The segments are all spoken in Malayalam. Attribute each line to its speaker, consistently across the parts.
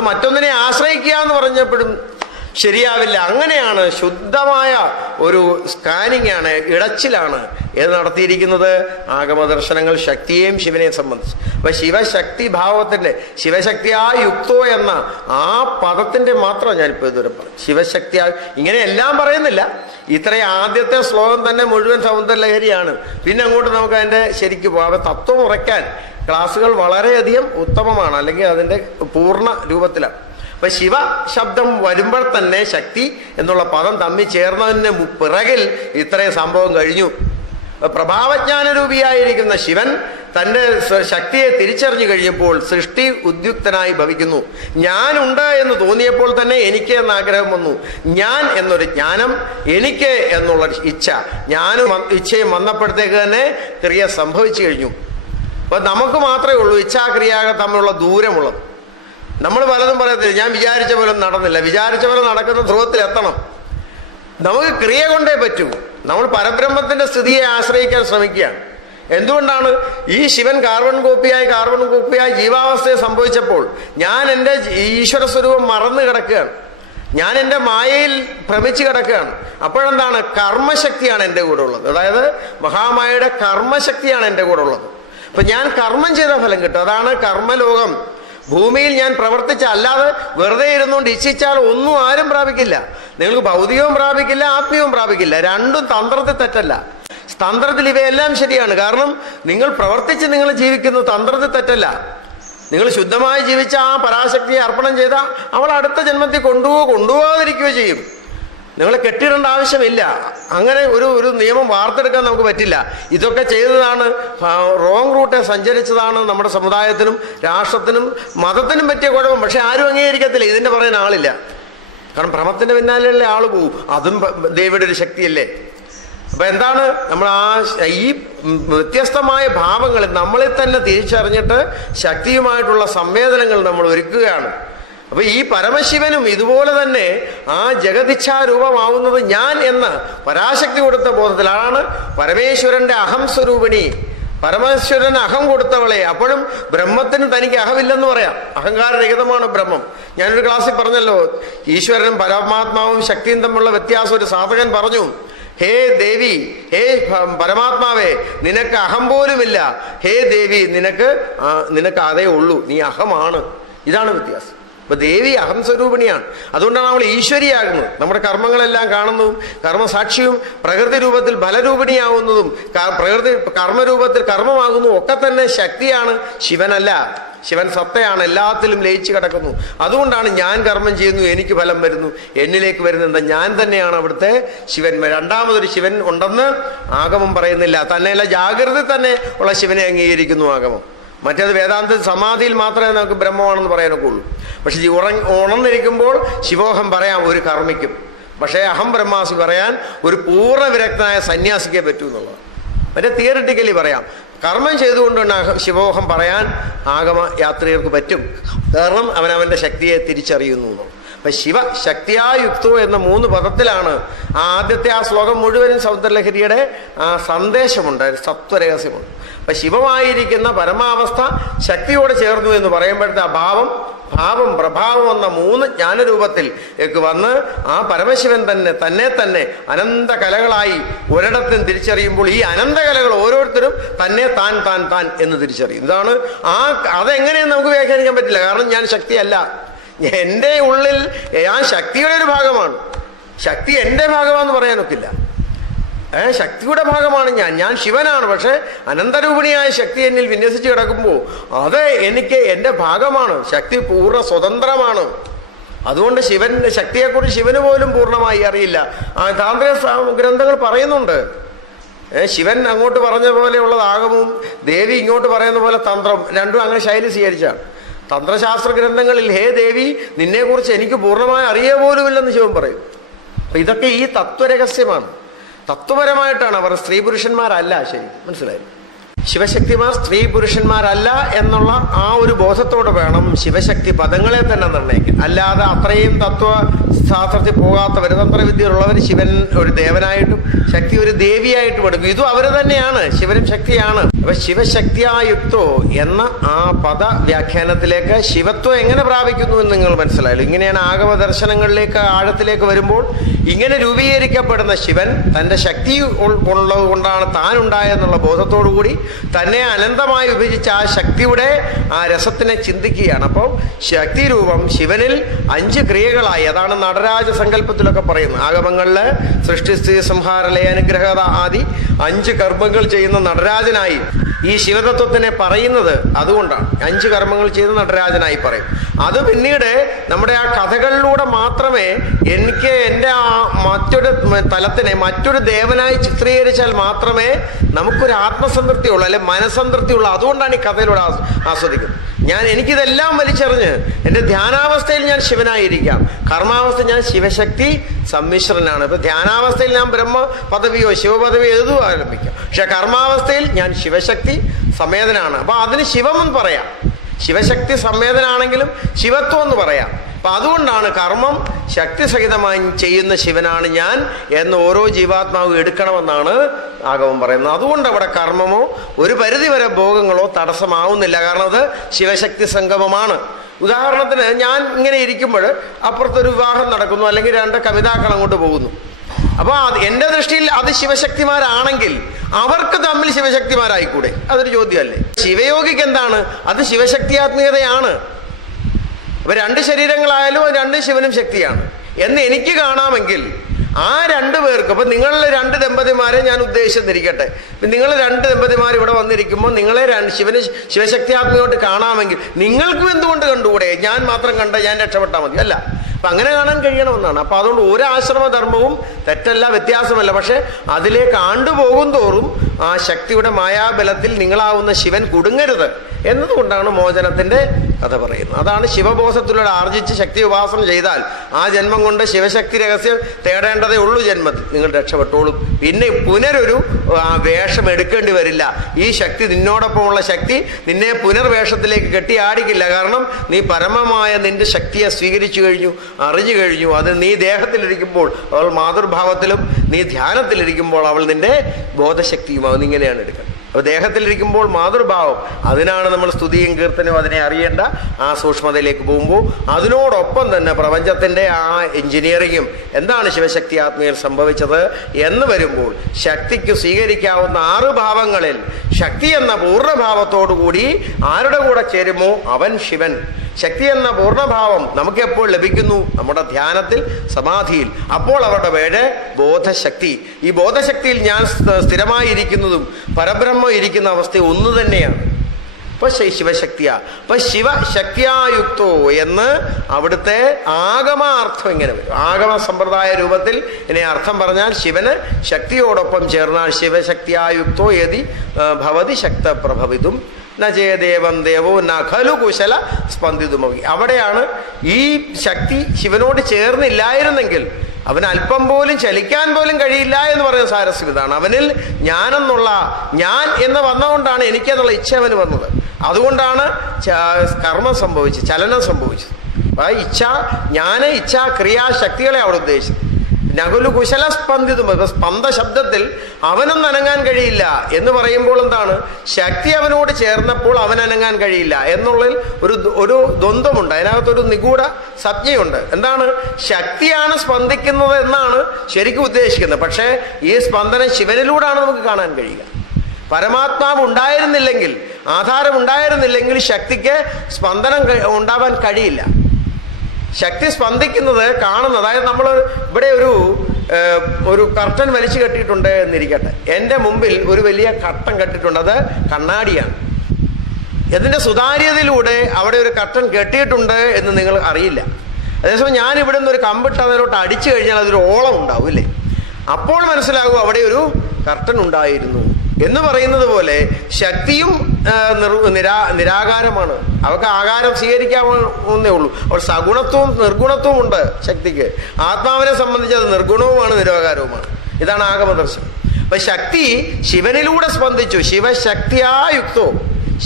Speaker 1: മറ്റൊന്നിനെ ആശ്രയിക്കുക എന്ന് പറഞ്ഞപ്പോഴും ശരിയാവില്ല. അങ്ങനെയാണ് ശുദ്ധമായ ഒരു സ്കാനിങ് ആണ് ഇടച്ചിലാണ് ഏത് നടത്തിയിരിക്കുന്നത്. ആഗമദർശനങ്ങൾ ശക്തിയെയും ശിവനെയും സംബന്ധിച്ച്. അപ്പൊ ശിവശക്തി ഭാവത്തിന്റെ ശിവശക്തിയാ യുക്തോ എന്ന ആ പദത്തിന്റെ മാത്രം ഞാനിപ്പോൾ ഇതുവരെ പറഞ്ഞു ശിവശക്തിയാ ഇങ്ങനെ എല്ലാം പറയുന്നില്ല. ഇത്രയും ആദ്യത്തെ ശ്ലോകം തന്നെ മുഴുവൻ സൗന്ദര്യലഹരിയാണ് പിന്നെ അങ്ങോട്ട് നമുക്ക് അതിന്റെ ശരിക്കും തത്വം ഉറയ്ക്കാൻ ക്ലാസ്സുകൾ വളരെയധികം ഉത്തമമാണ് അല്ലെങ്കിൽ അതിന്റെ പൂർണ രൂപത്തിലാണ്. അപ്പൊ ശിവ ശബ്ദം വരുമ്പോൾ തന്നെ ശക്തി എന്നുള്ള പദം തമ്മിൽ ചേർന്നതിന് പിറകിൽ ഇത്രയും സംഭവം കഴിഞ്ഞു. പ്രഭാവജ്ഞാന പ്രഭാവജ്ഞാനരൂപിയായിരിക്കുന്ന ശിവൻ തന്റെ ശക്തിയെ തിരിച്ചറിഞ്ഞു കഴിഞ്ഞപ്പോൾ സൃഷ്ടി ഉദ്യുക്തനായി ഭവിക്കുന്നു. ഞാനുണ്ട് എന്ന് തോന്നിയപ്പോൾ തന്നെ എനിക്ക് എന്ന ആഗ്രഹം വന്നു. ഞാൻ എന്നൊരു ജ്ഞാനം എനിക്ക് എന്നുള്ള ഇച്ഛ ഞാനും ഇച്ഛയും വന്നപ്പോഴത്തേക്ക് തന്നെ ക്രിയ സംഭവിച്ചു കഴിഞ്ഞു. അപ്പൊ നമുക്ക് മാത്രമേ ഉള്ളൂ ഇച്ഛാക്രിയാകൾ തമ്മിലുള്ള ദൂരമുള്ളത്. നമ്മൾ പലതും പറയത്തില്ല ഞാൻ വിചാരിച്ച പോലെ നടന്നില്ല. വിചാരിച്ച പോലെ നടക്കുന്ന ധ്രുവത്തിൽ എത്തണം. നമുക്ക് ക്രിയ കൊണ്ടേ പറ്റൂ. നമ്മൾ പരബ്രഹ്മത്തിന്റെ സ്ഥിതിയെ ആശ്രയിക്കാൻ ശ്രമിക്കുകയാണ്. എന്തുകൊണ്ടാണ്? ഈ ശിവൻ കാർബൺ കോപ്പിയായി കാർബൺ കോപ്പിയായി ജീവാവസ്ഥയെ സംഭവിച്ചപ്പോൾ ഞാൻ എന്റെ ഈശ്വര സ്വരൂപം മറന്നു കിടക്കുകയാണ്. ഞാൻ എന്റെ മായയിൽ ഭ്രമിച്ചു കിടക്കുകയാണ്. അപ്പോഴെന്താണ്? കർമ്മശക്തിയാണ് എന്റെ കൂടെ ഉള്ളത്. അതായത് മഹാമായയുടെ കർമ്മശക്തിയാണ് എന്റെ കൂടെ ഉള്ളത്. അപ്പൊ ഞാൻ കർമ്മം ചെയ്ത ഫലം കിട്ടും. അതാണ് കർമ്മലോകം. ഭൂമിയിൽ ഞാൻ പ്രവർത്തിച്ച അല്ലാതെ വെറുതെ ഇരുന്നുകൊണ്ട് ഇച്ഛിച്ചാൽ ഒന്നും ആരും പ്രാപിക്കില്ല. നിങ്ങൾക്ക് ഭൗതികവും പ്രാപിക്കില്ല ആത്മീയവും പ്രാപിക്കില്ല. രണ്ടും തന്ത്രത്തിൽ തെറ്റല്ല. തന്ത്രത്തിൽ ഇവയെല്ലാം ശരിയാണ്. കാരണം നിങ്ങൾ പ്രവർത്തിച്ച് നിങ്ങൾ ജീവിക്കുന്നു തന്ത്രത്തിൽ തെറ്റല്ല. നിങ്ങൾ ശുദ്ധമായി ജീവിച്ച ആ പരാശക്തിയെ അർപ്പണം ചെയ്താൽ അവൾ അടുത്ത ജന്മത്തിൽ കൊണ്ടുപോകുകയോ കൊണ്ടുപോകാതിരിക്കുകയോ ചെയ്യും. നിങ്ങളെ കെട്ടിടേണ്ട ആവശ്യമില്ല. അങ്ങനെ ഒരു ഒരു നിയമം വാർത്തെടുക്കാൻ നമുക്ക് പറ്റില്ല. ഇതൊക്കെ ചെയ്തതാണ് റോങ് റൂട്ടെ സഞ്ചരിച്ചതാണ് നമ്മുടെ സമുദായത്തിനും രാഷ്ട്രത്തിനും മതത്തിനും പറ്റിയ കുഴപ്പം. പക്ഷെ ആരും അംഗീകരിക്കത്തില്ല. ഇതിന്റെ പറയാൻ ആളില്ല കാരണം ഭ്രമത്തിന്റെ പിന്നാലെയുള്ള ആൾ പോവും. അതും ദേവിയുടെ ഒരു ശക്തിയല്ലേ? അപ്പൊ എന്താണ് നമ്മൾ ആ ഈ വ്യത്യസ്തമായ ഭാവങ്ങൾ നമ്മളെ തന്നെ തിരിച്ചറിഞ്ഞിട്ട് ശക്തിയുമായിട്ടുള്ള സംവേദനങ്ങൾ നമ്മൾ ഒരുക്കുകയാണ്. അപ്പൊ ഈ പരമശിവനും ഇതുപോലെ തന്നെ ആ ജഗതിച്ഛാരൂപമാവുന്നത് ഞാൻ എന്ന പരാശക്തി കൊടുത്ത ബോധത്തിലാണ് പരമേശ്വരന്റെ അഹം സ്വരൂപിണി. പരമേശ്വരൻ അഹം കൊടുത്തവളെ. അപ്പോഴും ബ്രഹ്മത്തിന് തനിക്ക് അഹമില്ലെന്ന് പറയാം. അഹങ്കാരരഹിതമാണ് ബ്രഹ്മം. ഞാനൊരു ക്ലാസ്സിൽ പറഞ്ഞല്ലോ ഈശ്വരനും പരമാത്മാവും ശക്തിയും തമ്മിലുള്ള വ്യത്യാസം ഒരു സാധകൻ പറഞ്ഞു ഹേ ദേവി ഹേ പരമാത്മാവേ നിനക്ക് അഹം പോലുമില്ല. ഹേ ദേവി നിനക്ക് നിനക്ക് അതേ ഉള്ളൂ. നീ അഹമാണ്. ഇതാണ് വ്യത്യാസം. അപ്പൊ ദേവി അഹം സ്വരൂപിണിയാണ് അതുകൊണ്ടാണ് അവൾ ഈശ്വരിയാകുന്നത്. നമ്മുടെ കർമ്മങ്ങളെല്ലാം കാണുന്നതും കർമ്മസാക്ഷിയും പ്രകൃതി രൂപത്തിൽ ബലരൂപിണിയാവുന്നതും പ്രകൃതി കർമ്മരൂപത്തിൽ കർമ്മമാകുന്നതും ഒക്കെ തന്നെ ശക്തിയാണ് ശിവനല്ല. ശിവൻ സത്തയാണ് എല്ലാത്തിലും ലയിച്ചു കിടക്കുന്നു. അതുകൊണ്ടാണ് ഞാൻ കർമ്മം ചെയ്യുന്നു എനിക്ക് ഫലം വരുന്നു. എന്നിലേക്ക് വരുന്നുണ്ട് ഞാൻ തന്നെയാണ് അവിടുത്തെ ശിവൻ. രണ്ടാമതൊരു ശിവൻ ഉണ്ടെന്ന് ആഗമം പറയുന്നില്ല. തന്നെയല്ല ജാഗ്രത തന്നെ ഉള്ള ശിവനെ അംഗീകരിക്കുന്നു ആഗമം. മറ്റേത് വേദാന്ത സമാധിയിൽ മാത്രമേ നമുക്ക് ബ്രഹ്മമാണെന്ന് പറയാനൊക്കെ ഉള്ളൂ. പക്ഷെ ഈ ഉറങ്ങ ഉണർന്നിരിക്കുമ്പോൾ ശിവോഹം പറയാം ഒരു കർമ്മിക്കും. പക്ഷേ അഹം ബ്രഹ്മാസി പറയാൻ ഒരു പൂർണ വിരക്തനായ സന്യാസിക്കേ പറ്റൂ എന്നുള്ളത്. മറ്റേ തിയറിറ്റിക്കലി പറയാം. കർമ്മം ചെയ്തുകൊണ്ടാണ് അഹം ശിവോഹം പറയാൻ ആഗമ യാത്രികർക്ക് പറ്റും. കാരണം അവൻ അവന്റെ ശക്തിയെ തിരിച്ചറിയുന്നു. അപ്പൊ ശിവ ശക്തിയായുക്തോ എന്ന മൂന്ന് പദത്തിലാണ് ആദ്യത്തെ ആ ശ്ലോകം മുഴുവനും സൗന്ദര്യലഹരിയുടെ ആ സന്ദേശമുണ്ട് സത്വരഹസ്യമുണ്ട്. അപ്പൊ ശിവമായിരിക്കുന്ന പരമാവസ്ഥ ശക്തിയോട് ചേർന്നു എന്ന് പറയുമ്പോഴത്തെ ആ ഭാവം ഭാവം പ്രഭാവം എന്ന മൂന്ന് ജ്ഞാനരൂപത്തിൽ വന്ന് ആ പരമശിവൻ തന്നെ തന്നെ തന്നെ അനന്ത കലകളായി ഒരിടത്തും തിരിച്ചറിയുമ്പോൾ ഈ അനന്ത കലകൾ ഓരോരുത്തരും തന്നെ താൻ താൻ താൻ എന്ന് തിരിച്ചറിയും. ഇതാണ് ആ അതെങ്ങനെയെന്ന് നമുക്ക് വ്യാഖ്യാനിക്കാൻ പറ്റില്ല. കാരണം ഞാൻ ശക്തിയല്ല. എന്റെ ഉള്ളിൽ ഞാൻ ശക്തിയുടെ ഒരു ഭാഗമാണ്. ശക്തി എന്റെ ഭാഗമാണെന്ന് പറയാനൊക്കില്ല. ശക്തിയുടെ ഭാഗമാണ് ഞാൻ. ഞാൻ ശിവനാണ് പക്ഷെ അനന്തരൂപിണിയായ ശക്തി എന്നിൽ വിന്യസിച്ച് കിടക്കുമ്പോൾ അത് എനിക്ക് എന്റെ ഭാഗമാണ്. ശക്തി പൂർണ സ്വതന്ത്രമാണ്. അതുകൊണ്ട് ശിവന്റെ ശക്തിയെക്കുറിച്ച് ശിവന് പോലും പൂർണമായി അറിയില്ല. താന്ത്രിക ഗ്രന്ഥങ്ങൾ പറയുന്നുണ്ട്. ശിവൻ അങ്ങോട്ട് പറഞ്ഞ പോലെയുള്ളതാകവും ദേവി ഇങ്ങോട്ട് പറയുന്ന പോലെ തന്ത്രം. രണ്ടും അങ്ങനെ ശൈലി സ്വീകരിച്ചാണ് തന്ത്രശാസ്ത്ര ഗ്രന്ഥങ്ങളിൽ ഹേ ദേവി നിന്നെക്കുറിച്ച് എനിക്ക് പൂർണമായി അറിയ പോലുമില്ലെന്ന് ശിവൻ പറയും. അപ്പൊ ഇതൊക്കെ ഈ തത്വരഹസ്യമാണ്. തത്വപരമായിട്ടാണ് അവർ സ്ത്രീ പുരുഷന്മാരല്ല ശരി മനസ്സിലായി? ശിവശക്തിമാർ സ്ത്രീ പുരുഷന്മാരല്ല എന്നുള്ള ആ ഒരു ബോധത്തോടെ വേണം ശിവശക്തി പദങ്ങളെ തന്നെ നിർണയിക്കാൻ. അല്ലാതെ അത്രയും തത്വ ശാസ്ത്രത്തിൽ പോകാത്ത വരുതന്ത്ര വിദ്യയിലുള്ളവർ ശിവൻ ഒരു ദേവനായിട്ടും ശക്തി ഒരു ദേവിയായിട്ടും എടുക്കും. ഇതും അവർ തന്നെയാണ്. ശിവനും ശക്തിയാണ്. അപ്പൊ ശിവശക്തിയായുക്തോ എന്ന ആ പദ വ്യാഖ്യാനത്തിലേക്ക് ശിവത്വം എങ്ങനെ പ്രാപിക്കുന്നു എന്ന് നിങ്ങൾ മനസ്സിലായല്ലോ. ഇങ്ങനെയാണ് ആഗമ ദർശനങ്ങളിലേക്ക് ആഴത്തിലേക്ക് വരുമ്പോൾ ഇങ്ങനെ രൂപീകരിക്കപ്പെടുന്ന ശിവൻ തന്റെ ശക്തി ഉള്ളത് കൊണ്ടാണ് താനുണ്ടായെന്നുള്ള ബോധത്തോടു കൂടി തന്നെ അനന്തമായി വിഭജിച്ച ആ ശക്തിയുടെ ആ രസത്തിനെ ചിന്തിക്കുകയാണ്. അപ്പോൾ ശക്തി രൂപം ശിവനിൽ അഞ്ച് ക്രിയകളായി. അതാണ് നടരാജ സങ്കല്പത്തിലൊക്കെ പറയുന്നത്. ആഗമങ്ങളിൽ സൃഷ്ടിസ്ഥിതി സംഹാരലയ ലയാനുഗ്രഹത ആദി അഞ്ച് കർമ്മങ്ങൾ ചെയ്യുന്ന നടരാജനായി. ഈ ശിവതത്വത്തിനെ പറയുന്നത് അതുകൊണ്ടാണ്. അഞ്ച് കർമ്മങ്ങൾ ചെയ്ത് നടരാജനായി പറയും. അത് പിന്നീട് നമ്മുടെ ആ കഥകളിലൂടെ മാത്രമേ എനിക്ക് എന്റെ ആ മറ്റൊരു തലത്തിനെ മറ്റൊരു ദേവനായി ചിത്രീകരിച്ചാൽ മാത്രമേ നമുക്കൊരു ആത്മസംതൃപ്തി ഉള്ളൂ അല്ലെ മനസ്സംതൃപ്തി ഉള്ളൂ അതുകൊണ്ടാണ് ഈ കഥയിലൂടെ ആസ്- ആസ്വദിക്കുന്നത്. ഞാൻ എനിക്കിതെല്ലാം വലിച്ചെറിഞ്ഞ് എന്റെ ധ്യാനാവസ്ഥയിൽ ഞാൻ ശിവനായിരിക്കാം. കർമാവസ്ഥ ഞാൻ ശിവശക്തി സമ്മിശ്രനാണ്. ഇപ്പൊ ധ്യാനാവസ്ഥയിൽ ഞാൻ ബ്രഹ്മ പദവിയോ ശിവപദവിയോ ഏതോ ആരംഭിക്കാം. പക്ഷെ കർമാവസ്ഥയിൽ ഞാൻ ശിവശക്തി സമേതനാണ്. അപ്പൊ അതിന് ശിവമെന്ന് പറയാം. ശിവശക്തി സംവേദനാണെങ്കിലും ശിവത്വം എന്ന് പറയാം. അപ്പൊ അതുകൊണ്ടാണ് കർമ്മം ശക്തിസഹിതമായി ചെയ്യുന്ന ശിവനാണ് ഞാൻ എന്ന് ഓരോ ജീവാത്മാവും എടുക്കണമെന്നാണ് ആഗമം പറയുന്നത് അതുകൊണ്ട് അവിടെ കർമ്മമോ ഒരു പരിധിവരെ ഭോഗങ്ങളോ തടസ്സമാവുന്നില്ല. കാരണം അത് ശിവശക്തി സംഗമമാണ്. ഉദാഹരണത്തിന് ഞാൻ ഇങ്ങനെ ഇരിക്കുമ്പോൾ അപ്പുറത്തൊരു വിവാഹം നടക്കുന്നു അല്ലെങ്കിൽ രണ്ട് കവിതാക്കൾ അങ്ങോട്ട് പോകുന്നു. അപ്പൊ അത് എന്റെ ദൃഷ്ടിയിൽ അത് ശിവശക്തിമാരാണെങ്കിൽ അവർക്ക് തമ്മിൽ ശിവശക്തിമാരായിക്കൂടെ? അതൊരു ചോദ്യമല്ലേ? ശിവയോഗിക്ക് എന്താണ്? അത് ശിവശക്തിയാത്മീയതയാണ്. അപ്പൊ രണ്ട് ശരീരങ്ങളായാലും രണ്ട് ശിവനും ശക്തിയാണ്. എന്ന് എനിക്ക് കാണാമെങ്കിൽ ആ രണ്ട് പേർക്ക് അപ്പൊ നിങ്ങളിലെ രണ്ട് ദമ്പതിമാരെ ഞാൻ ഉദ്ദേശിച്ചിരിക്കട്ടെ നിങ്ങൾ രണ്ട് ദമ്പതിമാർ ഇവിടെ വന്നിരിക്കുമ്പോൾ നിങ്ങളെ രണ്ട് ശിവന് ശിവശക്തിയാത്മയോട്ട് കാണാമെങ്കിൽ നിങ്ങൾക്കും എന്തുകൊണ്ട് കണ്ടുകൂടെ? ഞാൻ മാത്രം കണ്ട ഞാൻ രക്ഷപ്പെട്ടാൽ മതി അല്ല. അപ്പൊ അങ്ങനെ കാണാൻ കഴിയണമെന്നാണ്. അപ്പൊ അതുകൊണ്ട് ഒരു ആശ്രമധർമ്മവും തെറ്റല്ല വ്യത്യാസമല്ല. പക്ഷെ അതിലേക്ക് ആണ്ടുപോകും തോറും ആ ശക്തിയുടെ മായാബലത്തിൽ നിങ്ങളാവുന്ന ശിവൻ കുടുങ്ങരുത് എന്നതുകൊണ്ടാണ് മോചനത്തിന്റെ കഥ പറയുന്നത്. അതാണ് ശിവബോധത്തിലൂടെ ആർജിച്ച് ശക്തി ഉപാസനം ചെയ്താൽ ആ ജന്മം കൊണ്ട് ശിവശക്തി രഹസ്യം തേടേണ്ടതേ ഉള്ളൂ ജന്മത്തിൽ. നിങ്ങൾ രക്ഷപ്പെട്ടോളും. പിന്നെ പുനരൊരു വേഷം എടുക്കേണ്ടി വരില്ല. ഈ ശക്തി നിന്നോടൊപ്പമുള്ള ശക്തി നിന്നെ പുനർവേഷത്തിലേക്ക് കെട്ടിയാടിക്കില്ല. കാരണം നീ പരമമായ നിന്റെ ശക്തിയെ സ്വീകരിച്ചു കഴിഞ്ഞു അറിഞ്ഞു കഴിഞ്ഞു. അത് നീ ദേഹത്തിലിരിക്കുമ്പോൾ അവൾ മാതൃഭാവത്തിലും നീ ധ്യാനത്തിലിരിക്കുമ്പോൾ അവൾ നിന്റെ ബോധശക്തിയുമാവും ഇങ്ങനെയാണ് എടുക്കുന്നത് അപ്പോൾ ദേഹത്തിലിരിക്കുമ്പോൾ മാതൃഭാവം അതിനാണ് നമ്മൾ സ്തുതിയും കീർത്തനും അതിനെ അറിയേണ്ട. ആ സൂക്ഷ്മതയിലേക്ക് പോകുമ്പോൾ അതിനോടൊപ്പം തന്നെ പ്രപഞ്ചത്തിന്റെ ആ എഞ്ചിനീയറിങ്ങും. എന്താണ് ശിവശക്തി ആത്മീയർ സംഭവിച്ചത് എന്ന് വരുമ്പോൾ ശക്തിക്ക് സ്വീകരിക്കാവുന്ന ആറ് ഭാവങ്ങളിൽ ശക്തി എന്ന പൂർണഭാവത്തോടു കൂടി ആരുടെ കൂടെ ചേരുമോ? അവൻ ശിവൻ. ശക്തി എന്ന പൂർണഭാവം നമുക്ക് എപ്പോൾ ലഭിക്കുന്നു? നമ്മുടെ ധ്യാനത്തിൽ സമാധിയിൽ. അപ്പോൾ അവരുടെ പേര് ബോധശക്തി. ഈ ബോധശക്തിയിൽ ഞാൻ സ്ഥ- സ്ഥിരമായിരിക്കുന്നതും പരബ്രഹ്മം ഇരിക്കുന്ന അവസ്ഥ ഒന്ന് തന്നെയാണ്. ഇപ്പൊ ശിവശക്തിയാ. അപ്പൊ ശിവശക്തിയായുക്തോ എന്ന് അവിടുത്തെ ആഗമാർത്ഥം ഇങ്ങനെ വരും. ആഗമ സമ്പ്രദായ രൂപത്തിൽ ഇനി അർത്ഥം പറഞ്ഞാൽ ശിവന് ശക്തിയോടൊപ്പം ചേർന്നാൽ ശിവശക്തിയായുക്തോ യതി ഭവതി ശക്തപ്രഭവിതും. നജയദേവം ദേവോ നഖലു കുശല സ്പന്ദിതുമവി അവിടെയാണ് ഈ ശക്തി ശിവനോട് ചേർന്നില്ലായിരുന്നെങ്കിൽ അവൻ അല്പം പോലും ചലിക്കാൻ പോലും കഴിയില്ല എന്ന് പറയുന്ന സാരസ്യതാണ് അവനിൽ ഞാനെന്നുള്ള ഞാൻ എന്ന് വന്നതുകൊണ്ടാണ് എനിക്കെന്നുള്ള ഇച്ഛ അവന് വന്നത്. അതുകൊണ്ടാണ് കർമ്മം സംഭവിച്ചത് ചലനം സംഭവിച്ചത്. ഇച്ഛ ഞാൻ ഇച്ഛ ക്രിയാശക്തികളെ അവിടെ ഉദ്ദേശിച്ചത്. നകുലു കുശല സ്പന്ദിതും സ്പന്ദ ശബ്ദത്തിൽ അവനും അനങ്ങാൻ കഴിയില്ല എന്ന് പറയുമ്പോൾ എന്താണ്? ശക്തി അവനോട് ചേർന്നപ്പോൾ അവൻ അനങ്ങാൻ കഴിയില്ല എന്നുള്ളതിൽ ഒരു ഒരു ഒരു ദ്വന്ദ്വമുണ്ട്. അതിനകത്തൊരു നിഗൂഢ സജ്ഞയുണ്ട്. എന്താണ്? ശക്തിയാണ് സ്പന്ദിക്കുന്നത് എന്നാണ് ശരിക്കും ഉദ്ദേശിക്കുന്നത്. പക്ഷേ ഈ സ്പന്ദനം ശിവനിലൂടെയാണ് നമുക്ക് കാണാൻ കഴിയുക. പരമാത്മാവ് ഉണ്ടായിരുന്നില്ലെങ്കിൽ ആധാരം ഉണ്ടായിരുന്നില്ലെങ്കിൽ ശക്തിക്ക് സ്പന്ദനം ഉണ്ടാവാൻ കഴിയില്ല. ശക്തി സ്പന്ദിക്കുന്നത് കാണുന്നത് അതായത് നമ്മൾ ഇവിടെ ഒരു ഒരു കർട്ടൻ വലിച്ചു കെട്ടിയിട്ടുണ്ട് എന്നിരിക്കട്ടെ. എന്റെ മുമ്പിൽ ഒരു വലിയ കട്ടൻ കെട്ടിട്ടുണ്ട് അത് കണ്ണാടിയാണ്. ഇതിന്റെ സുതാര്യതയിലൂടെ അവിടെ ഒരു കർട്ടൻ കെട്ടിയിട്ടുണ്ട് എന്ന് നിങ്ങൾ അറിയില്ല. അതേസമയം ഞാൻ ഇവിടെ നിന്ന് ഒരു കമ്പിട്ട് അതിലോട്ട് അടിച്ചു കഴിഞ്ഞാൽ അതൊരു ഓളം ഉണ്ടാവും അല്ലേ അപ്പോൾ മനസ്സിലാകും അവിടെ ഒരു കർട്ടൻ ഉണ്ടായിരുന്നു. എന്ന് പറയുന്നത് പോലെ ശക്തിയും നിരാ നിരാകാരമാണ്. അവക്ക് ആകാരം സ്വീകരിക്കാവുന്നേ ഉള്ളൂ. അവൾ സഗുണത്വവും നിർഗുണത്വവും ഉണ്ട് ശക്തിക്ക്. ആത്മാവിനെ സംബന്ധിച്ച് അത് നിർഗുണവുമാണ് നിരാകാരവുമാണ്. ഇതാണ് ആഗമദർശനം. അപ്പൊ ശക്തി ശിവനിലൂടെ സ്പന്ദിച്ചു. ശിവശക്തിയായുക്തോ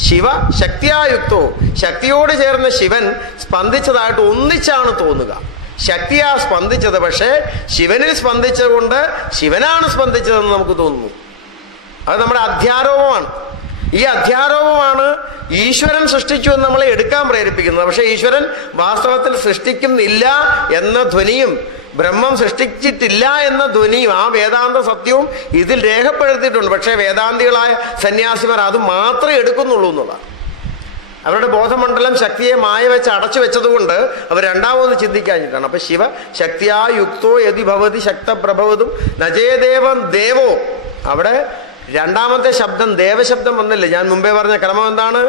Speaker 1: ശിവ ശക്തിയായുക്തോ ശക്തിയോട് ചേർന്ന ശിവൻ സ്പന്ദിച്ചതായിട്ട് ഒന്നിച്ചാണ് തോന്നുക. ശക്തിയാ സ്പന്ദിച്ചത് പക്ഷേ ശിവനിൽ സ്പന്ദിച്ചതുകൊണ്ട് ശിവനാണ് സ്പന്ദിച്ചതെന്ന് നമുക്ക് തോന്നുന്നു. അത് നമ്മുടെ അധ്യാരോപമാണ്. ഈ അധ്യാരോപമാണ് ഈശ്വരൻ സൃഷ്ടിച്ചു എന്ന് നമ്മളെ എടുക്കാൻ പ്രേരിപ്പിക്കുന്നത്. പക്ഷെ ഈശ്വരൻ വാസ്തവത്തിൽ സൃഷ്ടിക്കുന്നില്ല എന്ന ധ്വനിയും ബ്രഹ്മം സൃഷ്ടിച്ചിട്ടില്ല എന്ന ധ്വനിയും ആ വേദാന്ത സത്യവും ഇതിൽ രേഖപ്പെടുത്തിയിട്ടുണ്ട്. പക്ഷേ വേദാന്തികളായ സന്യാസിമാർ അത് മാത്രമേ എടുക്കുന്നുള്ളൂ എന്നുള്ളതാണ്. അവരുടെ ബോധമണ്ഡലം ശക്തിയെ മായ വെച്ച് അടച്ചു വെച്ചതുകൊണ്ട് അവർ രണ്ടാമത് ചിന്തിക്കാഞ്ഞിട്ടാണ്. അപ്പൊ ശിവ ശക്തിയാ യുക്തോ യതി ഭവതി ശക്തപ്രഭവതും നജയദേവം ദേവോ. അവിടെ രണ്ടാമത്തെ ശബ്ദം ദേവശബ്ദം വന്നില്ല? ഞാൻ മുമ്പേ പറഞ്ഞ ക്രമം എന്താണ്?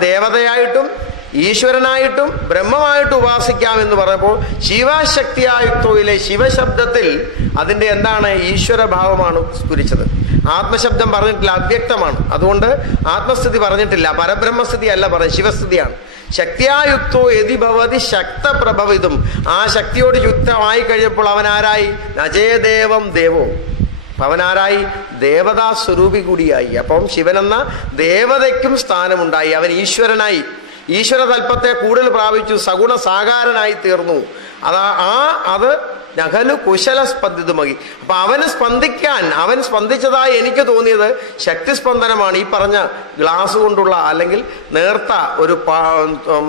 Speaker 1: ദേവതയായിട്ടും ഈശ്വരനായിട്ടും ബ്രഹ്മമായിട്ടും ഉപാസിക്കാം എന്ന് പറഞ്ഞപ്പോൾ ശിവശക്തിയായുക്തോയിലെ ശിവശബ്ദത്തിൽ അതിന്റെ എന്താണ് ഈശ്വരഭാവമാണ് സ്ഫുരിച്ചത്. ആത്മശബ്ദം പറഞ്ഞിട്ടില്ല അവ്യക്തമാണ്. അതുകൊണ്ട് ആത്മസ്ഥിതി പറഞ്ഞിട്ടില്ല പരബ്രഹ്മസ്ഥിതി അല്ല പറഞ്ഞത് ശിവസ്ഥിതിയാണ്. ശക്തിയായുക്തോ എതി ഭവതി ശക്തപ്രഭവിതും. ആ ശക്തിയോട് യുക്തമായി കഴിഞ്ഞപ്പോൾ അവൻ ആരായി? നജയദേവം ദേവോ. അവനാരായി? ദേവതാ സ്വരൂപി കൂടിയായി. അപ്പം ശിവനെന്ന ദേവതയ്ക്കും സ്ഥാനമുണ്ടായി. അവൻ ഈശ്വരനായി. ഈശ്വര തൽപ്പത്തെ കൂടുതൽ പ്രാപിച്ചു. സഗുണ സാകാരനായി തീർന്നു. അതാ ആ അത് നഹലു കുശല സ്പന്ദിതുമകി അപ്പൊ അവന് സ്പന്ദിക്കാൻ അവൻ സ്പന്ദിച്ചതായി എനിക്ക് തോന്നിയത് ശക്തി സ്പന്ദനമാണ് ഈ പറഞ്ഞ ഗ്ലാസ് കൊണ്ടുള്ള അല്ലെങ്കിൽ നേർത്ത ഒരു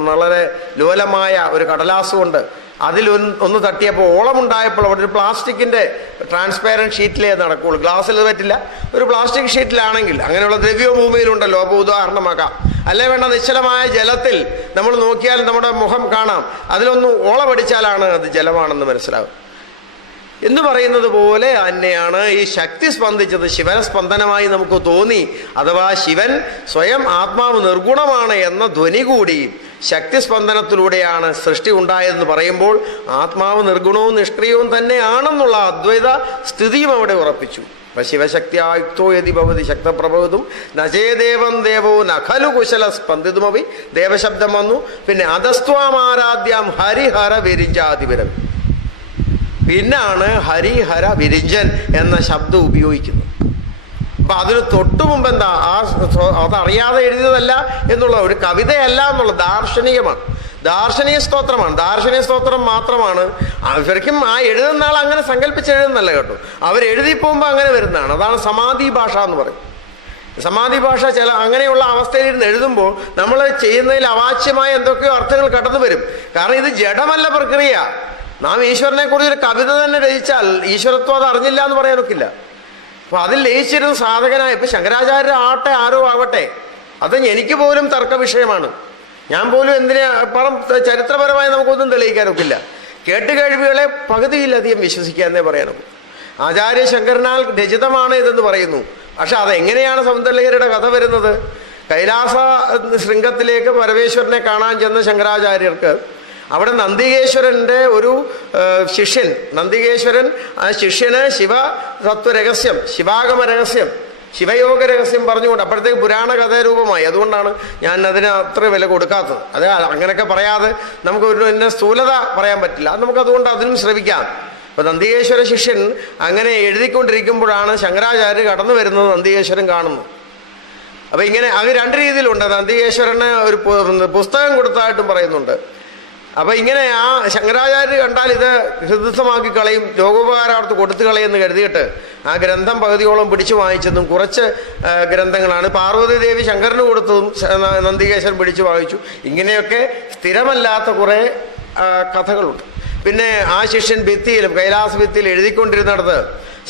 Speaker 1: വളരെ ലോലമായ ഒരു കടലാസ് കൊണ്ട് അതിൽ ഒന്ന് തട്ടിയപ്പോൾ ഓളമുണ്ടായപ്പോൾ അവിടെ ഒരു പ്ലാസ്റ്റിക്കിന്റെ ട്രാൻസ്പെയറന്റ് ഷീറ്റിലേ നടക്കുകയുള്ളൂ ഗ്ലാസ്സിൽ പറ്റില്ല. ഒരു പ്ലാസ്റ്റിക് ഷീറ്റിലാണെങ്കിൽ അങ്ങനെയുള്ള ദ്രവ്യ ഭൂമിയിലുണ്ടല്ലോ അപ്പോൾ ഉദാഹരണമാക്കാം. അല്ലേ വേണ്ട നിശ്ചലമായ ജലത്തിൽ നമ്മൾ നോക്കിയാൽ നമ്മുടെ മുഖം കാണാം. അതിലൊന്ന് ഓളമടിച്ചാലാണ് അത് ജലമാണെന്ന് മനസ്സിലാവും എന്ന് പറയുന്നത് പോലെ തന്നെയാണ് ഈ ശക്തി സ്പന്ദിച്ചത് ശിവന സ്പന്ദനമായി നമുക്ക് തോന്നി. അഥവാ ശിവൻ സ്വയം ആത്മാവ് നിർഗുണമാണ് എന്ന ധ്വനി കൂടി ശക്തി സ്പന്ദനത്തിലൂടെയാണ് സൃഷ്ടി ഉണ്ടായതെന്ന് പറയുമ്പോൾ ആത്മാവ് നിർഗുണവും നിഷ്ക്രിയവും തന്നെയാണെന്നുള്ള അദ്വൈത സ്ഥിതിയും അവിടെ ഉറപ്പിച്ചു. അപ്പൊ ശിവശക്തിയായുക്തോ യതി ഭവതി ശക്തപ്രഭവതും നചേദേവം ദേവോ നഖലു കുശല സ്പന്ദിതുമവി. ദേവശബ്ദം വന്നു. പിന്നെ അധസ്വാമാരാധ്യം ഹരിഹര വിരിഞ്ചാതിപരം. പിന്നാണ് ഹരിഹര വിരിഞ്ചൻ എന്ന ശബ്ദം ഉപയോഗിക്കുന്നത്. അപ്പൊ അതിന് തൊട്ടു മുമ്പ് എന്താ? ആ അതറിയാതെ എഴുതിയതല്ല എന്നുള്ള ഒരു കവിതയല്ല എന്നുള്ള ദാർശനികമാണ്. ദാർശനിക സ്തോത്രമാണ്. ദാർശനിക സ്തോത്രം മാത്രമാണ്. ശരിക്കും ആ എഴുതുന്ന ആൾ അങ്ങനെ സങ്കല്പിച്ച് എഴുതുന്നല്ല കേട്ടോ. അവർ എഴുതി പോകുമ്പോൾ അങ്ങനെ വരുന്നതാണ്. അതാണ് സമാധി ഭാഷ എന്ന് പറയും. സമാധി ഭാഷ ചില അങ്ങനെയുള്ള അവസ്ഥയിൽ ഇരുന്ന് എഴുതുമ്പോൾ നമ്മൾ ചെയ്യുന്നതിൽ അവാച്യമായ എന്തൊക്കെയോ അർത്ഥങ്ങൾ കടന്നു വരും കാരണം ഇത് ജഡമല്ല പ്രക്രിയ. നാം ഈശ്വരനെ കുറിച്ച് ഒരു കവിത തന്നെ രചിച്ചാൽ ഈശ്വരത്വം അത് അറിഞ്ഞില്ല എന്ന് പറയാനൊക്കില്ല അപ്പൊ അതിൽ ലയിച്ചിരുന്ന സാധകനായ ഇപ്പൊ ശങ്കരാചാര്യ ആട്ടെ ആരോ ആവട്ടെ അത് എനിക്ക് പോലും തർക്ക വിഷയമാണ് ഞാൻ പോലും എന്തിനാ പണം ചരിത്രപരമായി നമുക്കൊന്നും തെളിയിക്കാനൊക്കില്ല കേട്ടുകഴിവുകളെ പകുതിയിലധികം വിശ്വസിക്കാന്നേ പറയണം ആചാര്യ ശങ്കരനാൽ രചിതമാണ് ഇതെന്ന് പറയുന്നു. പക്ഷെ അതെങ്ങനെയാണ് സൗന്ദര്യരുടെ കഥ വരുന്നത്? കൈലാസ ശൃംഗത്തിലേക്ക് പരമേശ്വരനെ കാണാൻ ചെന്ന ശങ്കരാചാര്യർക്ക് അവിടെ നന്ദികേശ്വരന്റെ ഒരു ശിഷ്യൻ. നന്ദികേശ്വരൻ ആ ശിഷ്യന് ശിവ തത്വരഹസ്യം ശിവാഗമ രഹസ്യം ശിവയോഗ രഹസ്യം പറഞ്ഞുകൊണ്ട് അപ്പോഴത്തേക്ക് പുരാണ കഥാരൂപമായി. അതുകൊണ്ടാണ് ഞാൻ അതിന് അത്ര വില കൊടുക്കാത്തത്. അത് അങ്ങനെയൊക്കെ പറയാതെ നമുക്ക് ഒരു എന്നെ സ്ഥൂലത പറയാൻ പറ്റില്ല. അത് നമുക്ക് അതുകൊണ്ട് അതിനും ശ്രമിക്കാം. അപ്പൊ നന്ദികേശ്വര ശിഷ്യൻ അങ്ങനെ എഴുതിക്കൊണ്ടിരിക്കുമ്പോഴാണ് ശങ്കരാചാര്യർ കടന്നു വരുന്നത് നന്ദികേശ്വരൻ കാണുന്നു. അപ്പൊ ഇങ്ങനെ അത് രണ്ട് രീതിയിലുണ്ട്. നന്ദികേശ്വരന് ഒരു പുസ്തകം കൊടുത്തായിട്ടും പറയുന്നുണ്ട്. അപ്പൊ ഇങ്ങനെ ആ ശങ്കരാചാര്യ കണ്ടാൽ ഇത് ഹൃദയമാക്കി കളയും ലോകോപകാരാർത്ഥം കൊടുത്തു കളയെന്ന് കരുതിയിട്ട് ആ ഗ്രന്ഥം പകുതിയോളം പിടിച്ചു വാങ്ങിച്ചതും കുറച്ച് ഗ്രന്ഥങ്ങളാണ്. പാർവതി ദേവി ശങ്കരന് കൊടുത്തതും നന്ദികേശൻ പിടിച്ചു വാങ്ങിച്ചു ഇങ്ങനെയൊക്കെ സ്ഥിരമല്ലാത്ത കുറെ കഥകളുണ്ട്. പിന്നെ ആ ശിഷ്യൻ ഭിത്തിയിലും കൈലാസ ഭിത്തിയിൽ എഴുതിക്കൊണ്ടിരുന്നിടത്ത്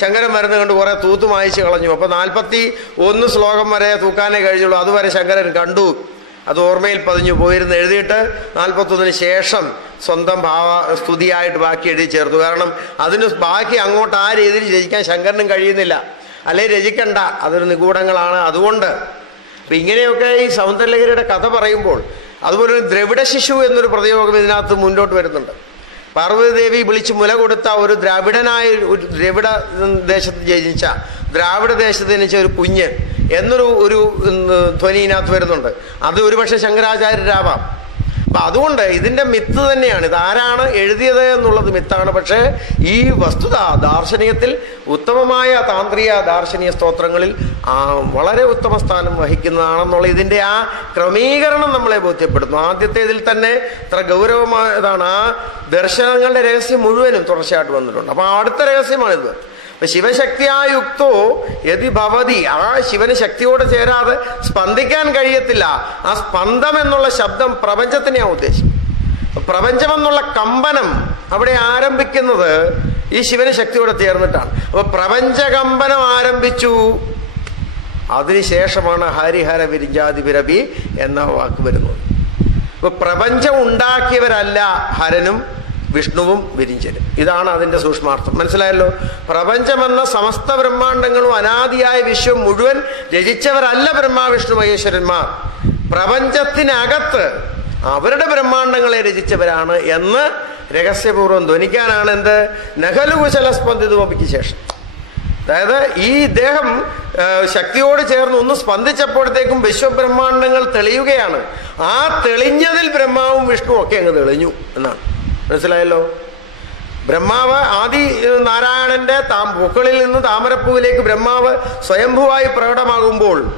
Speaker 1: ശങ്കരൻ വരുന്ന കണ്ട് കുറെ തൂത്ത് വായിച്ച് കളഞ്ഞു. അപ്പൊ നാൽപ്പത്തി ഒന്ന് ശ്ലോകം വരെ തൂക്കാനേ കഴിഞ്ഞുള്ളൂ. അതുവരെ ശങ്കരൻ കണ്ടു. അത് ഓർമ്മയിൽ പതിഞ്ഞു പോയിരുന്ന്. എഴുതിയിട്ട് നാൽപ്പത്തൊന്നിന് ശേഷം സ്വന്തം ഭാവ സ്തുതിയായിട്ട് ബാക്കി എഴുതി ചേർത്തു. കാരണം അതിന് ബാക്കി അങ്ങോട്ട് ആ രീതിയിൽ രചിക്കാൻ ശങ്കരനും കഴിയുന്നില്ല. അല്ലെ രചിക്കണ്ട. അതൊരു നിഗൂഢങ്ങളാണ്. അതുകൊണ്ട് അപ്പൊ ഇങ്ങനെയൊക്കെ ഈ സൗന്ദര്യലഹരിയുടെ കഥ പറയുമ്പോൾ അതുപോലെ ഒരു ദ്രവിഡ ശിശു എന്നൊരു പ്രതിയോഗം ഇതിനകത്ത് മുന്നോട്ട് വരുന്നുണ്ട്. പാർവതി വിളിച്ച് മുല കൊടുത്ത ഒരു ദ്രാവിഡനായ ഒരു ദ്രവിഡ ദേശത്ത് ജനിച്ച ദ്രാവിഡ ദേശത്ത് ജനിച്ച ഒരു കുഞ്ഞ് എന്നൊരു ഒരു ഉം, ധ്വനി ഇതിനകത്ത് വരുന്നുണ്ട്. അത് ഒരുപക്ഷെ ശങ്കരാചാര്യരാവാം. അപ്പൊ അതുകൊണ്ട് ഇതിന്റെ മിത്ത് തന്നെയാണ്. ഇത് ആരാണ് എഴുതിയത് എന്നുള്ളത് മിത്താണ്. പക്ഷേ ഈ വസ്തുത ദാർശനികത്തിൽ ഉത്തമമായ താന്ത്രിക ദാർശനിക സ്തോത്രങ്ങളിൽ വളരെ ഉത്തമ സ്ഥാനം വഹിക്കുന്നതാണെന്നുള്ള ഇതിന്റെ ആ ക്രമീകരണം നമ്മളെ ബോധ്യപ്പെടുന്നു ആദ്യത്തെ ഇതിൽ തന്നെ ഇത്ര ഗൗരവമായതാണ് ആ ദർശനങ്ങളുടെ രഹസ്യം മുഴുവനും തുടർച്ചയായിട്ട് വന്നിട്ടുണ്ട്. അപ്പൊ അടുത്ത രഹസ്യമാണിത്. അപ്പൊ ശിവശക്തിയായുക്തോ യതി ഭവതി. ആ ശിവന് ശക്തിയോട് ചേരാതെ സ്പന്ദിക്കാൻ കഴിയത്തില്ല. ആ സ്പന്ദം എന്നുള്ള ശബ്ദം പ്രപഞ്ചത്തിനെയാണ് ഉദ്ദേശം പ്രപഞ്ചം എന്നുള്ള കമ്പനം അവിടെ ആരംഭിക്കുന്നത് ഈ ശിവന് ശക്തിയോടെ ചേർന്നിട്ടാണ്. അപ്പൊ പ്രപഞ്ചകമ്പനം ആരംഭിച്ചു. അതിനുശേഷമാണ് ഹരിഹര വിരിഞ്ചാതി വിരബി എന്ന വാക്ക് വരുന്നത്. ഇപ്പൊ പ്രപഞ്ചം ഉണ്ടാക്കിയവരല്ല ഹരനും. വിഷ്ണുവും വിരിഞ്ചനും. ഇതാണ് അതിന്റെ സൂക്ഷ്മാർത്ഥം. മനസ്സിലായല്ലോ? പ്രപഞ്ചമെന്ന സമസ്ത ബ്രഹ്മാണ്ടങ്ങളും അനാദിയായ വിശ്വം മുഴുവൻ രചിച്ചവരല്ല ബ്രഹ്മാ വിഷ്ണു മഹേശ്വരന്മാർ. പ്രപഞ്ചത്തിനകത്ത് അവരുടെ ബ്രഹ്മാണ്ടങ്ങളെ രചിച്ചവരാണ് എന്ന് രഹസ്യപൂർവം ധ്വനിക്കാനാണ് എന്ത്? നഹലുകുശലസ്പന്ദിതുമപ്പിക്ക് ശേഷം. അതായത് ഈ ഇദ്ദേഹം ശക്തിയോട് ചേർന്ന് ഒന്ന് സ്പന്ദിച്ചപ്പോഴത്തേക്കും വിശ്വബ്രഹ്മാണ്ടങ്ങൾ തെളിയുകയാണ്. ആ തെളിഞ്ഞതിൽ ബ്രഹ്മാവും വിഷ്ണുവും ഒക്കെ അങ്ങ് തെളിഞ്ഞു എന്നാണ്. മനസ്സിലായല്ലോ? ബ്രഹ്മാവ് ആദി നാരായണന്റെ താ പൂക്കളിൽ നിന്ന് താമരപ്പൂവിലേക്ക് ബ്രഹ്മാവ് സ്വയംഭുവായി പ്രകടമാകുമ്പോൾ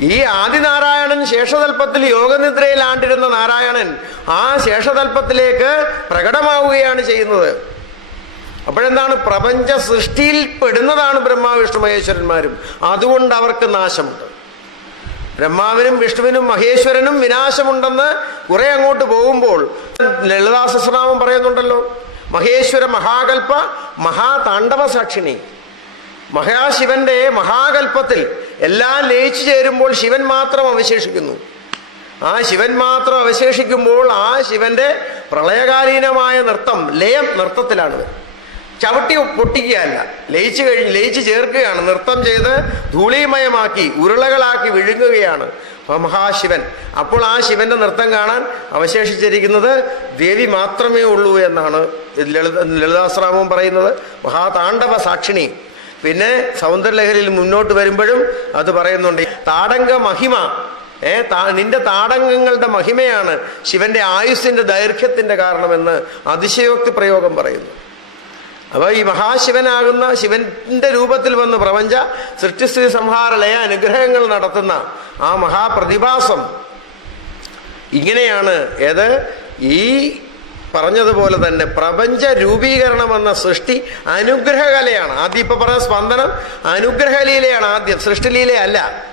Speaker 1: ഈ ആദിനാരായണൻ ശേഷതൽപ്പത്തിൽ യോഗനിദ്രയിൽ ആണ്ടിരുന്ന നാരായണൻ ആ ശേഷതൽപ്പത്തിലേക്ക് പ്രകടമാവുകയാണ് ചെയ്യുന്നത്. അപ്പോഴെന്താണ്? പ്രപഞ്ച സൃഷ്ടിയിൽ പെടുന്നതാണ് ബ്രഹ്മാവിഷ്ണു മഹേശ്വരന്മാരും. അതുകൊണ്ട് അവർക്ക് നാശമുണ്ട്. ബ്രഹ്മാവിനും വിഷ്ണുവിനും മഹേശ്വരനും വിനാശമുണ്ടെന്ന് കുറെ അങ്ങോട്ട് പോകുമ്പോൾ ലളിതാ പറയുന്നുണ്ടല്ലോ. മഹേശ്വര മഹാകൽപ്പ മഹാതാണ്ഡവ സാക്ഷിണി. മഹാശിവന്റെ മഹാകൽപ്പത്തിൽ എല്ലാം ലയിച്ചു ചേരുമ്പോൾ ശിവൻ മാത്രം അവശേഷിക്കുന്നു. ആ ശിവൻ മാത്രം അവശേഷിക്കുമ്പോൾ ആ ശിവന്റെ പ്രളയകാലീനമായ നൃത്തം ലയം നൃത്തത്തിലാണ്. ചവിട്ടി പൊട്ടിക്കുകയല്ല. ലയിച്ചു കഴിഞ്ഞ് ലയിച്ചു ചേർക്കുകയാണ്. നൃത്തം ചെയ്ത് ധൂളീമയമാക്കി ഉരുളകളാക്കി വിഴുങ്ങുകയാണ് മഹാശിവൻ. അപ്പോൾ ആ ശിവന്റെ നൃത്തം കാണാൻ അവശേഷിച്ചിരിക്കുന്നത് ദേവി മാത്രമേ ഉള്ളൂ എന്നാണ് ലളിത ലളിതാശ്രാമം പറയുന്നത്. മഹാതാണ്ഡവ സാക്ഷിണി. പിന്നെ സൗന്ദര്യലഹരിയിൽ മുന്നോട്ട് വരുമ്പോഴും അത് പറയുന്നുണ്ട്. താടങ്ക മഹിമ. ഏ നിന്റെ താടങ്കങ്ങളുടെ മഹിമയാണ് ശിവന്റെ ആയുസ്സിന്റെ ദൈർഘ്യത്തിന്റെ കാരണമെന്ന് അതിശയോക്തി പ്രയോഗം പറയുന്നു. അപ്പൊ ഈ മഹാശിവനാകുന്ന ശിവന്റെ രൂപത്തിൽ വന്ന് പ്രപഞ്ച സൃഷ്ടിസ്ഥിതി സംഹാരലയ അനുഗ്രഹങ്ങൾ നടത്തുന്ന ആ മഹാപ്രതിഭാസം. ഇങ്ങനെയാണ് ഏത്? ഈ പറഞ്ഞതുപോലെ തന്നെ പ്രപഞ്ച രൂപീകരണം എന്ന സൃഷ്ടി അനുഗ്രഹകലയാണ്. ആദ്യം ഇപ്പൊ പറഞ്ഞ സ്പന്ദനം. അനുഗ്രഹലീലയാണ് ആദ്യം. സൃഷ്ടിലീലയല്ല.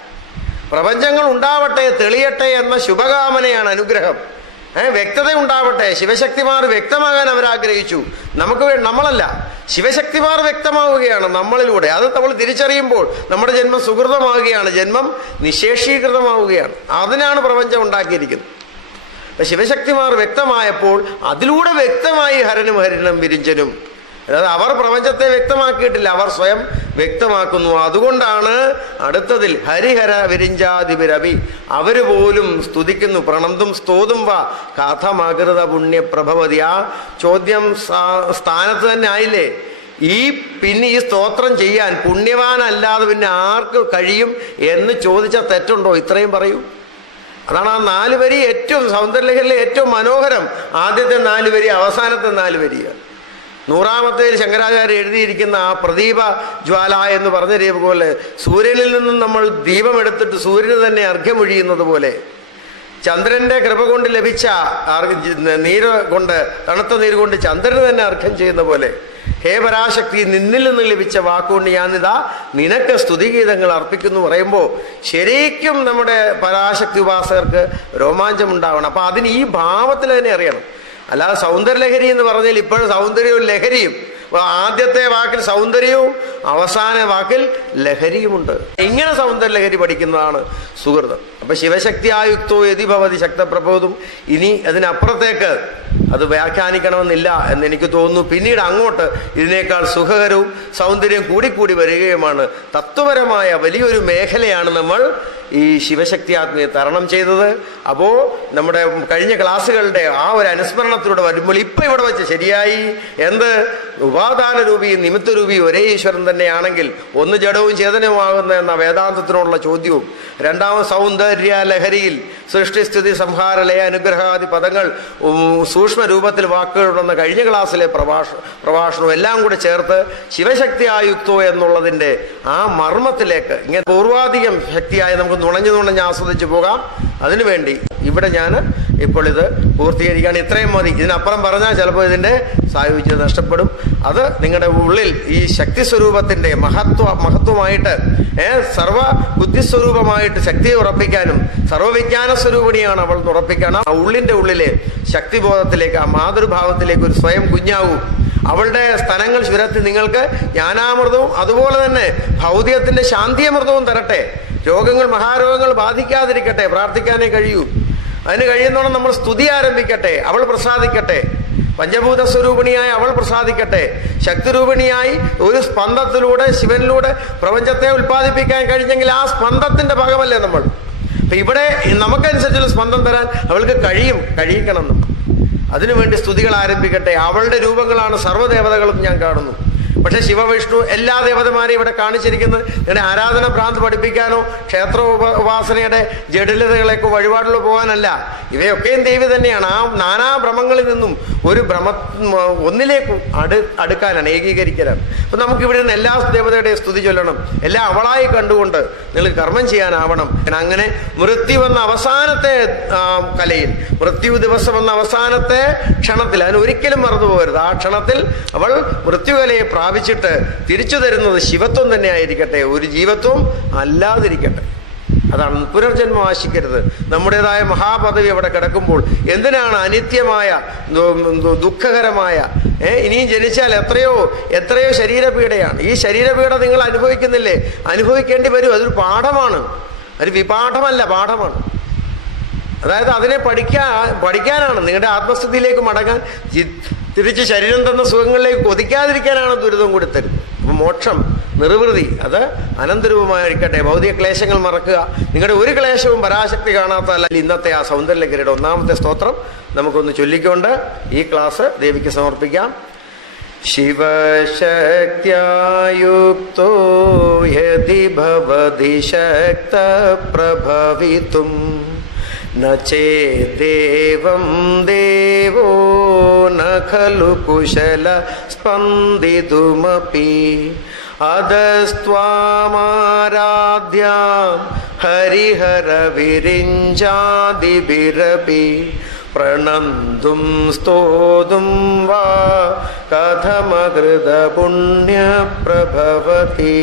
Speaker 1: പ്രപഞ്ചങ്ങൾ ഉണ്ടാവട്ടെ തെളിയട്ടെ എന്ന ശുഭകാമനയാണ് അനുഗ്രഹം. വ്യക്തത ഉണ്ടാവട്ടെ. ശിവശക്തിമാർ വ്യക്തമാകാൻ അവരാഗ്രഹിച്ചു. നമുക്ക് നമ്മളല്ല. ശിവശക്തിമാർ വ്യക്തമാവുകയാണ് നമ്മളിലൂടെ. അത് നമ്മൾ തിരിച്ചറിയുമ്പോൾ നമ്മുടെ ജന്മം സുഹൃതമാവുകയാണ്. ജന്മം നിശേഷീകൃതമാവുകയാണ്. അതിനാണ് പ്രപഞ്ചം ഉണ്ടാക്കിയിരിക്കുന്നത്. ശിവശക്തിമാർ വ്യക്തമായപ്പോൾ അതിലൂടെ വ്യക്തമായി ഹരനും ഹരിനും വിരിഞ്ചനും അതായത് അവർ പ്രപഞ്ചത്തെ വ്യക്തമാക്കിയിട്ടില്ല. അവർ സ്വയം വ്യക്തമാക്കുന്നു. അതുകൊണ്ടാണ് അടുത്തതിൽ ഹരിഹര വിരിഞ്ചാതിപിരവി അവർ പോലും സ്തുതിക്കുന്നു. പ്രണന്തും സ്തോതും വ. കഥമാകൃത പുണ്യ പ്രഭവതി ആ ചോദ്യം സ്ഥാ- സ്ഥാനത്ത് തന്നെ ആയില്ലേ? ഈ പിന്നെ ഈ സ്തോത്രം ചെയ്യാൻ പുണ്യവാനല്ലാതെ പിന്നെ ആർക്ക് കഴിയും എന്ന് ചോദിച്ച തെറ്റുണ്ടോ? ഇത്രയും പറയൂ. അതാണ് ആ നാല് വരി ഏറ്റവും സൗന്ദര്യലഹരിലെ ഏറ്റവും മനോഹരം. ആദ്യത്തെ നാല് വരി അവസാനത്തെ നാല് വരിക നൂറാമത്തെ ശങ്കരാചാര്യ എഴുതിയിരിക്കുന്ന ആ പ്രദീപ ജ്വാല എന്ന് പറഞ്ഞ രീതി പോലെ സൂര്യനിൽ നിന്നും നമ്മൾ ദീപമെടുത്തിട്ട് സൂര്യന് തന്നെ അർഘ്യമൊഴിയുന്നത് പോലെ ചന്ദ്രന്റെ കൃപ കൊണ്ട് ലഭിച്ച നീര് കൊണ്ട് തണുത്ത നീര് കൊണ്ട് ചന്ദ്രന് തന്നെ അർഘം ചെയ്യുന്ന പോലെ ഹേ പരാശക്തി നിന്നിൽ നിന്ന് ലഭിച്ച വാക്കുകൊണ്ട് ഞാനിതാ നിനക്ക് സ്തുതിഗീതങ്ങൾ അർപ്പിക്കുന്നു പറയുമ്പോൾ ശരിക്കും നമ്മുടെ പരാശക്തി ഉപാസകർക്ക് രോമാഞ്ചം ഉണ്ടാവണം അപ്പൊ അതിന് ഈ ഭാവത്തിൽ തന്നെ അറിയണം. അല്ലാതെ സൗന്ദര്യലഹരി എന്ന് പറഞ്ഞാൽ ഇപ്പോഴും സൗന്ദര്യവും ലഹരിയും. ആദ്യത്തെ വാക്കിൽ സൗന്ദര്യവും അവസാന വാക്കിൽ ലഹരിയുമുണ്ട്. ഇങ്ങനെ സൗന്ദര്യ ലഹരി പഠിക്കുന്നതാണ് സുഹൃതം അപ്പൊ ശിവശക്തിയായുക്തോ യതി ഭവതി ശക്തപ്രബോധം. ഇനി അതിനപ്പുറത്തേക്ക് അത് വ്യാഖ്യാനിക്കണമെന്നില്ല എന്ന് എനിക്ക് തോന്നുന്നു. പിന്നീട് അങ്ങോട്ട് ഇതിനേക്കാൾ സുഖകരവും സൗന്ദര്യം കൂടിക്കൂടി വരികയുമാണ് തത്വപരമായ വലിയൊരു മേഖലയാണ് നമ്മൾ ഈ ശിവശക്തി ആത്മീയ തരണം ചെയ്തത്. അപ്പോ നമ്മുടെ കഴിഞ്ഞ ക്ലാസ്സുകളുടെ ആ ഒരു അനുസ്മരണത്തിലൂടെ വരുമ്പോൾ ഇപ്പൊ ഇവിടെ വെച്ച് ശരിയായി. എന്ത്? ഉപാദാന രൂപിയും നിമിത്ത രൂപിയും ഒരേ ഈശ്വരൻ തന്നെയാണെങ്കിൽ ഒന്ന് ജഡവും ചേതനവുമാകുന്ന എന്ന വേദാന്തത്തിനോടുള്ള ചോദ്യവും രണ്ടാമത് സൗന്ദര്യ ലഹരിയിൽ സൃഷ്ടിസ്ഥിതി സംഹാര ലയ അനുഗ്രഹാദി പദങ്ങൾ സൂക്ഷ്മ രൂപത്തിൽ വാക്കുകളുണ്ടെന്ന കഴിഞ്ഞ ക്ലാസ്സിലെ പ്രഭാഷ പ്രഭാഷണവും എല്ലാം കൂടെ ചേർത്ത് ശിവശക്തി ആയുക്തോ എന്നുള്ളതിന്റെ ആ മർമ്മത്തിലേക്ക് ഇങ്ങനെ പൂർവാധികം ശക്തിയായി നമുക്ക് നുണഞ്ഞു നുണഞ്ഞ് ആസ്വദിച്ചു പോകാം. അതിനുവേണ്ടി ഇവിടെ ഞാൻ ഇപ്പോൾ ഇത് പൂർത്തീകരിക്കുകയാണ്. ഇത്രയും മതി. ഇതിനപ്പുറം പറഞ്ഞാൽ ചിലപ്പോൾ ഇതിന്റെ സായുജ്യം നഷ്ടപ്പെടും. അത് നിങ്ങളുടെ ഉള്ളിൽ ഈ ശക്തി സ്വരൂപത്തിന്റെ മഹത്വ മഹത്വമായിട്ട് സർവ ബുദ്ധിസ്വരൂപമായിട്ട് ശക്തിയെ ഉറപ്പിക്കാനും സർവവിജ്ഞാന സ്വരൂപിണിയാണ് അവൾ ഉറപ്പിക്കാൻ ആ ഉള്ളിന്റെ ഉള്ളിലെ ശക്തിബോധത്തിലേക്ക് ആ മാതൃഭാവത്തിലേക്ക് ഒരു സ്വയം കുഞ്ഞാവും. അവളുടെ സ്ഥലങ്ങൾ ചുരത്തി നിങ്ങൾക്ക് ജ്ഞാനാമൃതവും അതുപോലെ തന്നെ ഭൗതികത്തിന്റെ ശാന്തിയമൃതവും തരട്ടെ. രോഗങ്ങൾ മഹാരോഗങ്ങൾ ബാധിക്കാതിരിക്കട്ടെ പ്രാർത്ഥിക്കാനേ കഴിയൂ. അതിന് കഴിയുന്നോണം നമ്മൾ സ്തുതി ആരംഭിക്കട്ടെ അവൾ പ്രസാദിക്കട്ടെ. പഞ്ചഭൂത സ്വരൂപിണിയായി അവൾ പ്രസാദിക്കട്ടെ. ശക്തിരൂപിണിയായി ഒരു സ്പന്ദത്തിലൂടെ ശിവനിലൂടെ പ്രപഞ്ചത്തെ ഉൽപ്പാദിപ്പിക്കാൻ കഴിഞ്ഞെങ്കിൽ ആ സ്പന്ദത്തിന്റെ ഭാഗമല്ലേ നമ്മൾ. അപ്പൊ ഇവിടെ നമുക്കനുസരിച്ചുള്ള സ്പന്ദം തരാൻ അവൾക്ക് കഴിയും കഴിയിക്കണം അതിനുവേണ്ടി സ്തുതികൾ ആരംഭിക്കട്ടെ. അവളുടെ രൂപങ്ങളാണ് സർവദേവതകളും ഞാൻ കാണുന്നു. പക്ഷെ ശിവവിഷ്ണു എല്ലാ ദേവതമാരെയും ഇവിടെ കാണിച്ചിരിക്കുന്നത് നിങ്ങളുടെ ആരാധന ഭ്രാന്ത് പഠിപ്പിക്കാനോ ക്ഷേത്ര ഉപ ഉപാസനയുടെ ജടിലതകളേക്കോ വഴിപാടിലോ പോകാനല്ല. ഇവയൊക്കെയും ദേവി തന്നെയാണ്. ആ നാനാ ഭ്രമങ്ങളിൽ നിന്നും ഒരു ഭ്രമ ഒന്നിലേക്ക് അടു അടുക്കാനാണ് ഏകീകരിക്കലാണ്. അപ്പൊ നമുക്ക് ഇവിടെ നിന്ന് എല്ലാ ദേവതയുടെയും സ്തുതി ചൊല്ലണം. എല്ലാം അവളായി കണ്ടുകൊണ്ട് നിങ്ങൾ കർമ്മം ചെയ്യാനാവണം. അങ്ങനെ മൃത്യു എന്ന അവസാനത്തെ കലയിൽ മൃത്യു ദിവസം എന്ന അവസാനത്തെ ക്ഷണത്തിൽ അതിന് ഒരിക്കലും മറന്നുപോകരുത് ആ ക്ഷണത്തിൽ അവൾ മൃത്യുകലയെ പ്രാപിച്ചിട്ട് തിരിച്ചു തരുന്നത് ശിവത്വം തന്നെ ആയിരിക്കട്ടെ. ഒരു ജീവത്വം അല്ലാതിരിക്കട്ടെ. അതാണ് പുനർജന്മം ആശിക്കരുത് നമ്മുടേതായ മഹാപദവി അവിടെ കിടക്കുമ്പോൾ എന്തിനാണ് അനിത്യമായ ദുഃഖകരമായ ഇനിയും ജനിച്ചാൽ എത്രയോ എത്രയോ ശരീരപീഡയാണ്. ഈ ശരീരപീഡ നിങ്ങൾ അനുഭവിക്കുന്നില്ലേ? അനുഭവിക്കേണ്ടി വരും. അതൊരു പാഠമാണ്. ഒരു വിപാഠമല്ല പാഠമാണ്. അതായത് അതിനെ പഠിക്കാൻ പഠിക്കാനാണ്. നിങ്ങളുടെ ആത്മസ്ഥിതിയിലേക്ക് മടങ്ങാൻ തിരിച്ച് ശരീരം തന്ന സുഖങ്ങളിലേക്ക് കൊതിക്കാതിരിക്കാനാണ് ദുരിതം കൊടുത്തത്. അപ്പം മോക്ഷം. നിർവൃതി. അത് അനന്തരൂപമായിരിക്കട്ടെ. ഭൗതിക ക്ലേശങ്ങൾ മറക്കുക. നിങ്ങളുടെ ഒരു ക്ലേശവും പരാശക്തി കാണാത്തതല്ല. ഇന്നത്തെ ആ സൗന്ദര്യഗിരിയുടെ ഒന്നാമത്തെ സ്തോത്രം നമുക്കൊന്ന് ചൊല്ലിക്കൊണ്ട് ഈ ക്ലാസ് ദേവിക്ക് സമർപ്പിക്കാം. ശിവശക്തിയായുക്തോ യതി ഭവതി ശക്ത പ്രഭവിതും നേവം ദേവോ കുശല സ്പന്ദിതുമപി അധസ്വാമാരാധ്യ ഹരിഹരവിരിഞ്ചാതിഭിരപി പ്രണന്തും സ്തോതും വാ കഥമകൃതപുണ്യപ്രഭവതി.